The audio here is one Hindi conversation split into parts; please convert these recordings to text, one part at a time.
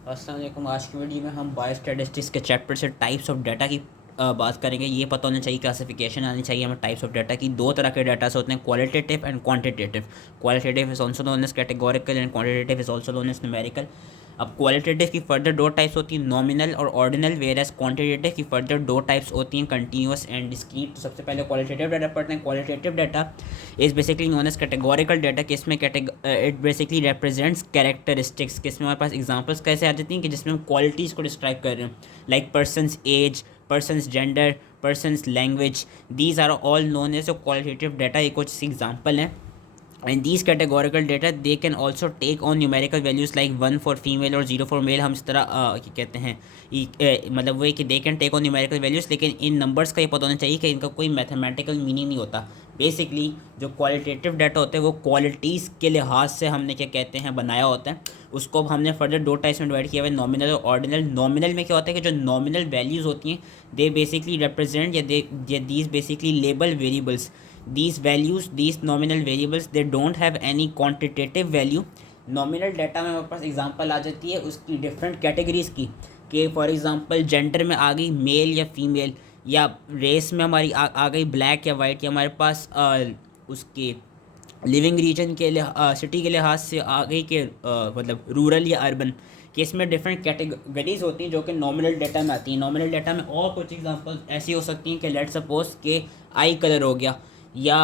अस्सलाम वालेकुम। आज की वीडियो में हम बायोस्टैटिस्टिक्स के चैप्टर से टाइप्स ऑफ डाटा की बात करेंगे। ये पता होना चाहिए, क्लासिफिकेशन आनी चाहिए हमें टाइप्स ऑफ डाटा की। दो तरह के डाटा होते हैं, qualitative and quantitative. Qualitative is also known as categorical and quantitative is also known as numerical. अब क्वालिटेटिव की फर्दर दो टाइप्स होती हैं, नॉमिनल और ऑर्डिनल, वेयर एज क्वांटिटेटिव की फर्दर दो टाइप्स होती हैं, कंटिन्यूस एंड डिस्क्रीट। तो सबसे पहले क्वालिटेटिव डाटा पढ़ते हैं। Qualitative data is basically known as categorical data, कि इसमें इट बेसिकली रिप्रेजेंट्स कैरेक्टरिस्टिक्स। कि इसमें हमारे पास एग्जांपल्स कैसे आ जाती हैं कि जिसमें हम क्वालिटीज़ को डिस्क्राइब कर रहे हैं, like person's age, person's gender, person's language. These are all known as qualitative data. ये कुछ एग्जाम्पल हैं। And these categorical data they can also take on numerical values like 1 for female और 0 for male। हम इस तरह क्या कहते हैं, मतलब वो है कि they can take on numerical values, लेकिन इन नंबर्स का ये पता होना चाहिए कि इनका कोई मैथमेटिकल मीनिंग नहीं होता। बेसिकली जो क्वालिटेटिव डाटा होता है वो क्वालिटीज़ के लिहाज से हमने क्या कहते हैं बनाया होता है। उसको अब हमने फर्दर दो टाइप्स में डिवाइड किया हुआ है, नॉमिनल और ऑर्डिनल। नॉमिनल में क्या होता है कि जो नॉमिनल वैल्यूज़ होती हैं दे बेसिकली रिप्रेजेंट या these basically label variables. these values, these nominal variables, they don't have any quantitative value। Nominal data में हमारे पास एग्जांपल आ जाती है उसकी डिफरेंट कैटेगरीज़ की, कि फॉर एग्जांपल जेंडर में आ गई मेल या फीमेल, या रेस में हमारी आ गई ब्लैक या वाइट, या हमारे पास उसके लिविंग रीजन के सिटी के लिहाज से आ गई कि मतलब रूरल या अर्बन। कि इसमें डिफरेंट कैटेगरीज होती हैं जो कि नॉमिनल डाटा में आती हैं। नॉमिनल डाटा में और कुछ एग्जांपल ऐसी हो सकती हैं कि लेट सपोज के आई कलर हो गया, या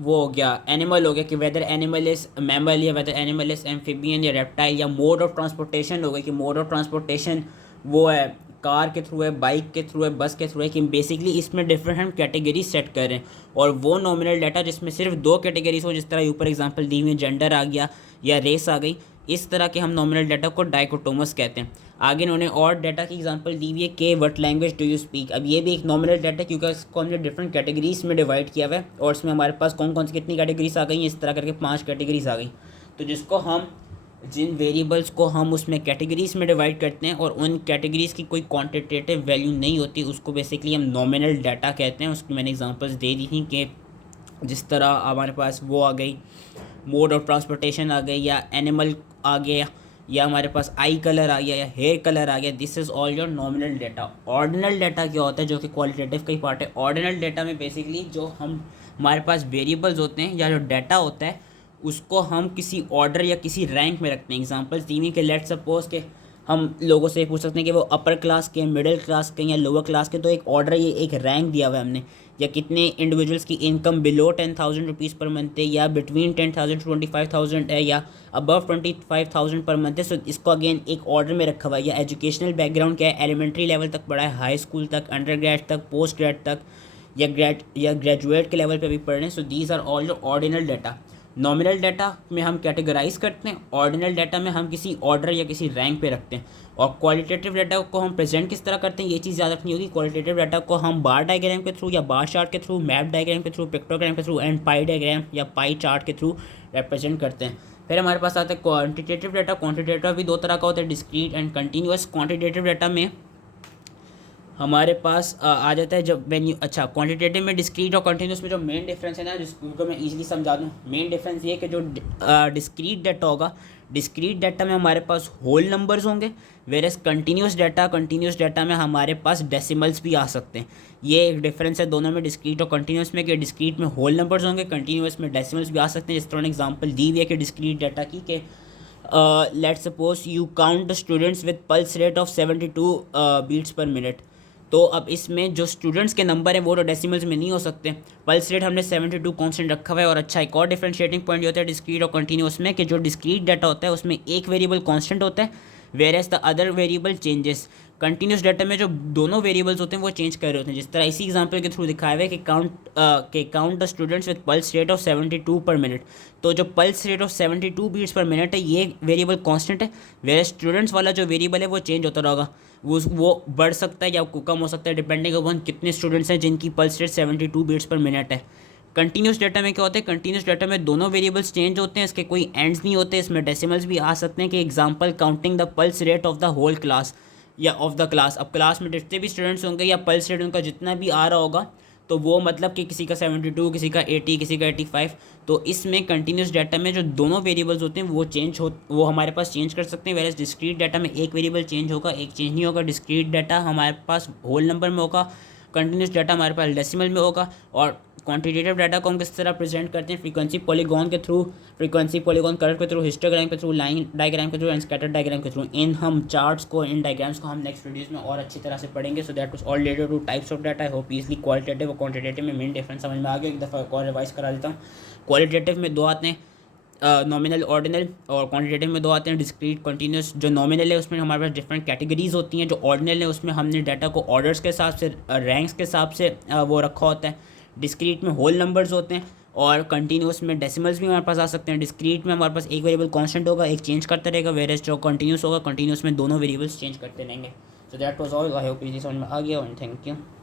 वो हो गया एनिमल हो गया, कि वेदर एनिमल इज़ मैमल या वेदर एनिमल इज़ एम्फीबियन या रेप्टाइल, या मोड ऑफ ट्रांसपोर्टेशन हो गई कि मोड ऑफ ट्रांसपोर्टेशन वो है कार के थ्रू है, बाइक के थ्रू है, बस के थ्रू है। कि बेसिकली इसमें डिफरेंट हम कैटेगरी सेट कर रहे हैं। और वो नॉमिनल डाटा जिसमें सिर्फ दो कैटेगरीज हो, जिस तरह ऊपर एग्जांपल दी हुई जेंडर आ गया या रेस आ गई, इस तरह के हम नॉमिनल डाटा को डाइकोटोमस कहते हैं। आगे इन्होंने और डाटा की एग्जांपल दी हुई है कि what language do you speak. अब ये भी एक नॉमिनल डाटा है, क्योंकि इसको हमने डिफरेंट कैटेगरीज में डिवाइड किया हुआ है, और इसमें हमारे पास कौन कौन सी कितनी कैटेगरीज आ गई, इस तरह करके 5 कैटेगरीज आ गई। तो जिसको हम जिन वेरिएबल्स को हम उसमें कैटेगरीज में डिवाइड करते हैं और उन कैटेगरीज की कोई क्वांटिटेटिव वैल्यू नहीं होती, उसको बेसिकली हम नॉमिनल डाटा कहते हैं। उसकी मैंने एग्जांपल्स दे दी थी कि जिस तरह हमारे पास वो आ गई, मोड ऑफ ट्रांसपोर्टेशन आ गई, या एनिमल आ गया, या हमारे पास आई कलर आ गया, या हेयर कलर आ गया। This is all your nominal data. Ordinal data क्या होता है, जो कि क्वालिटेटिव का ही पार्ट है। ऑर्डिनल डाटा में बेसिकली जो हम हमारे पास वेरिएबल्स होते हैं या जो डाटा होता है उसको हम किसी ऑर्डर या किसी रैंक में रखते हैं। एग्जांपल्स दी हुई कि लेट सपोज के हम लोगों से पूछ सकते हैं कि वो अपर क्लास के, मिडिल क्लास के या लोअर क्लास के। तो एक ऑर्डर, ये एक रैंक दिया हुआ है हमने, या कितने इंडिविजुअल्स की income below 10,000 rupees per month है, या बिटवीन 10,000 टू 25,000 है, या अबव 25,000 पर मंथ है। सो इसको अगेन एक ऑर्डर में रखा हुआ है। या एजुकेशनल बैकग्राउंड क्या है, एलिमेंट्री लेवल तक पढ़ा है, हाई स्कूल तक, अंडर ग्रेड तक, पोस्ट ग्रेड तक, या ग्रेजुएट के लेवल पे भी पढ़ रहे हैं। So these are all your ordinal data. Nominal data में हम कैटेगराइज करते हैं, ऑर्डिनल डाटा में हम किसी ऑर्डर या किसी रैंक पे रखते हैं। और क्वालिटेटिव डाटा को हम प्रेजेंट किस तरह करते हैं, ये चीज़ याद रखनी होगी। क्वालिटेटिव डाटा को हम बार डायग्राम के थ्रू, या बार चार्ट के थ्रू, मैप डायग्राम के थ्रू, पिक्टोग्राम के थ्रू एंड पाई डायग्राम या पाई चार्ट के थ्रू रिप्रेजेंट करते हैं। फिर हमारे पास आता है क्वांटिटेटिव डाटा। क्वांटिटेटिव भी दो तरह का होता है, discrete and continuous. Quantitative data में हमारे पास आ जाता है जब वेन्यू। अच्छा, क्वांटिटेटिव में डिस्क्रीट और कंटिन्यूस में जो मेन डिफरेंस है ना, जिसको मैं इजीली समझा दूँ, मेन डिफरेंस ये है कि जो डिस्क्रीट डाटा होगा, डिस्क्रीट डाटा में हमारे पास होल नंबर्स होंगे, वेरस कंटिन्यूस डाटा में हमारे पास डेसिमल्स भी आ सकते हैं। ये एक डिफरेंस है दोनों में, डिस्क्रीट और कंटिन्यूस में, कि डिस्क्रीट में होल नंबर्स होंगे, कंटिन्यूस में डेसिमल्स भी आ सकते हैं। जिस तरह एग्जांपल दी हुई है कि डिस्क्रीट डाटा की, कि let suppose you count the students with pulse rate of 72 beats per minute. तो अब इसमें जो स्टूडेंट्स के नंबर हैं वो तो डेसिमल्स में नहीं हो सकते। पल्स रेट हमने 72 कांस्टेंट रखा हुआ है। और अच्छा, एक और डिफरेंशिएटिंग पॉइंट ये होता है डिस्क्रीट और कंटिन्यूस में, कि जो डिस्क्रीट डाटा होता है उसमें एक वेरिएबल कांस्टेंट होता है, whereas the other variable changes. Continuous data में जो दोनों वेरिएबल्स होते हैं वो चेंज कर रहे होते हैं। जिस तरह इसी एग्जांपल के थ्रू दिखाया हुआ है कि count the students with pulse rate of 72 per minute. तो जो pulse rate of 72 beats per minute है ये वेरिएबल कांस्टेंट है, वेयर स्टूडेंट्स वाला जो वेरिएबल है वो चेंज होता रहेगा। वो बढ़ सकता है या कम हो सकता है, डिपेंडिंग अपॉन कितने स्टूडेंट्स हैं जिनकी pulse rate 72 beats per minute है। कंटिन्यूस डाटा में क्या होता है, कंटिन्यूस डाटा में दोनों वेरिएबल्स चेंज होते हैं, इसके कोई एंड्स नहीं होते, इसमें डेसिमल्स भी आ सकते हैं। कि example counting the pulse rate of the whole class या ऑफ द क्लास। अब क्लास में जितने भी स्टूडेंट्स होंगे या पल्स रेट उनका जितना भी आ रहा होगा, तो वो मतलब कि किसी का 72, किसी का 80, किसी का 85। तो इसमें कंटिन्यूस डाटा में जो दोनों वेरिएबल्स होते हैं वो हमारे पास चेंज कर सकते हैं। वेरएज डिस्क्रीट डाटा में एक वेरिएबल चेंज होगा, एक चेंज नहीं होगा। डिस्क्रीट डाटा हमारे पास होल नंबर में होगा, कंटिन्यूस डाटा हमारे पास डेसिमल में होगा। और क्वांटिटेटिव डाटा को हम किस तरह प्रेजेंट करते हैं, फ्रीक्वेंसी पॉलीगॉन के थ्रू, फ्रीक्वेंसी पॉलीगॉन कर्व के थ्रू, हिस्टोग्राम के थ्रू, लाइन डायग्राम के थ्रू एंड स्कैटर डायग्राम के थ्रू। इन हम चार्ट्स को, इन डायग्राम्स को हम नेक्स्ट वीडियोस में और अच्छी तरह से पढ़ेंगे। So that was all related two types of data. I hope easily qualitative और क्वांटिटेटिव में मेन डिफरेंस समझ में आ गया। एक दफ़ा और रिवाइज करा देता हूँ। क्वालिटेटिव में दो आते हैं, नॉमिनल, ऑर्डिनल, और क्वांटिटेटिव में दो आते हैं, डिस्क्रीट, कंटिन्यूस। जो नॉमिनल है उसमें हमारे पास डिफरेंट कैटेगरीज होती हैं। जो ऑर्डिनल है उसमें हमने डाटा को ऑर्डर्स के हिसाब से, रैंक्स के हिसाब से वो रखा होता है। डिस्क्रीट में होल नंबर्स होते हैं, और कंटिन्यूस में डेसिमल्स भी हमारे पास आ सकते हैं। डिस्क्रीट में हमारे पास एक वेरिएबल कांस्टेंट होगा, एक चेंज करता रहेगा। वेरेज जो कंटिन्यूस होगा, कंटिन्यूस में दोनों वेरिएबल्स चेंज करते रहेंगे। So that was all. I hope ये समझ में आ गया, एंड थैंक यू।